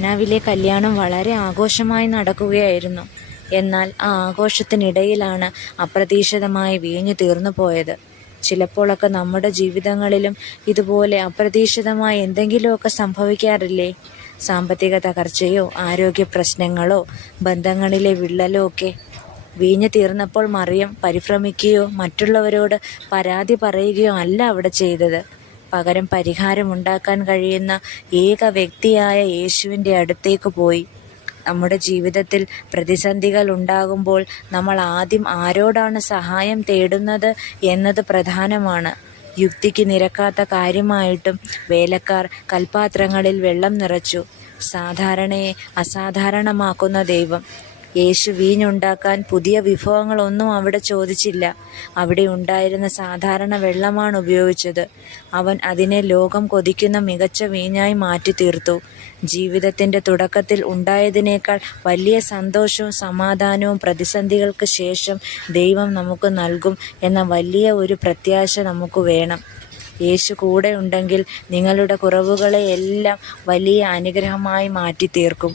കാനാവിലെ കല്യാണം വളരെ ആഘോഷമായി നടക്കുകയായിരുന്നു. എന്നാൽ ആ ആഘോഷത്തിനിടയിലാണ് അപ്രതീക്ഷിതമായി വീഞ്ഞു തീർന്നു പോയത്. ചിലപ്പോഴൊക്കെ നമ്മുടെ ജീവിതങ്ങളിലും ഇതുപോലെ അപ്രതീക്ഷിതമായി എന്തെങ്കിലുമൊക്കെ സംഭവിക്കാറില്ലേ? സാമ്പത്തിക തകർച്ചയോ ആരോഗ്യ പ്രശ്നങ്ങളോ ബന്ധങ്ങളിലെ വിള്ളലോ ഒക്കെ. വീഞ്ഞു തീർന്നപ്പോൾ മറിയം പരിഭ്രമിക്കുകയോ മറ്റുള്ളവരോട് പരാതി പറയുകയോ അല്ല അവിടെ ചെയ്തത്. പകരം പരിഹാരമുണ്ടാക്കാൻ കഴിയുന്ന ഏക വ്യക്തിയായ യേശുവിൻ്റെ അടുത്തേക്ക് പോയി. നമ്മുടെ ജീവിതത്തിൽ പ്രതിസന്ധികൾ ഉണ്ടാകുമ്പോൾ നമ്മൾ ആദ്യം ആരോടാണ് സഹായം തേടുന്നത് എന്നത് പ്രധാനമാണ്. യുക്തിക്ക് നിരക്കാത്ത കാര്യമായിട്ടും വേലക്കാർ കൽപാത്രങ്ങളിൽ വെള്ളം നിറച്ചു. സാധാരണയെ അസാധാരണമാക്കുന്ന ദൈവം. യേശു വീഞ്ഞുണ്ടാക്കാൻ പുതിയ വിഭവങ്ങളൊന്നും അവിടെ ചോദിച്ചില്ല. അവിടെ ഉണ്ടായിരുന്ന സാധാരണ വെള്ളമാണ് ഉപയോഗിച്ചത്. അവൻ അതിനെ ലോകം കൊതിക്കുന്ന മികച്ച വീഞ്ഞായി മാറ്റി തീർത്തു. ജീവിതത്തിൻ്റെ തുടക്കത്തിൽ ഉണ്ടായതിനേക്കാൾ വലിയ സന്തോഷവും സമാധാനവും പ്രതിസന്ധികൾക്ക് ശേഷം ദൈവം നമുക്ക് നൽകും എന്ന വലിയ ഒരു പ്രത്യാശ നമുക്ക് വേണം. യേശു കൂടെ ഉണ്ടെങ്കിൽ നിങ്ങളുടെ കുറവുകളെയെല്ലാം വലിയ അനുഗ്രഹമായി മാറ്റി തീർക്കും.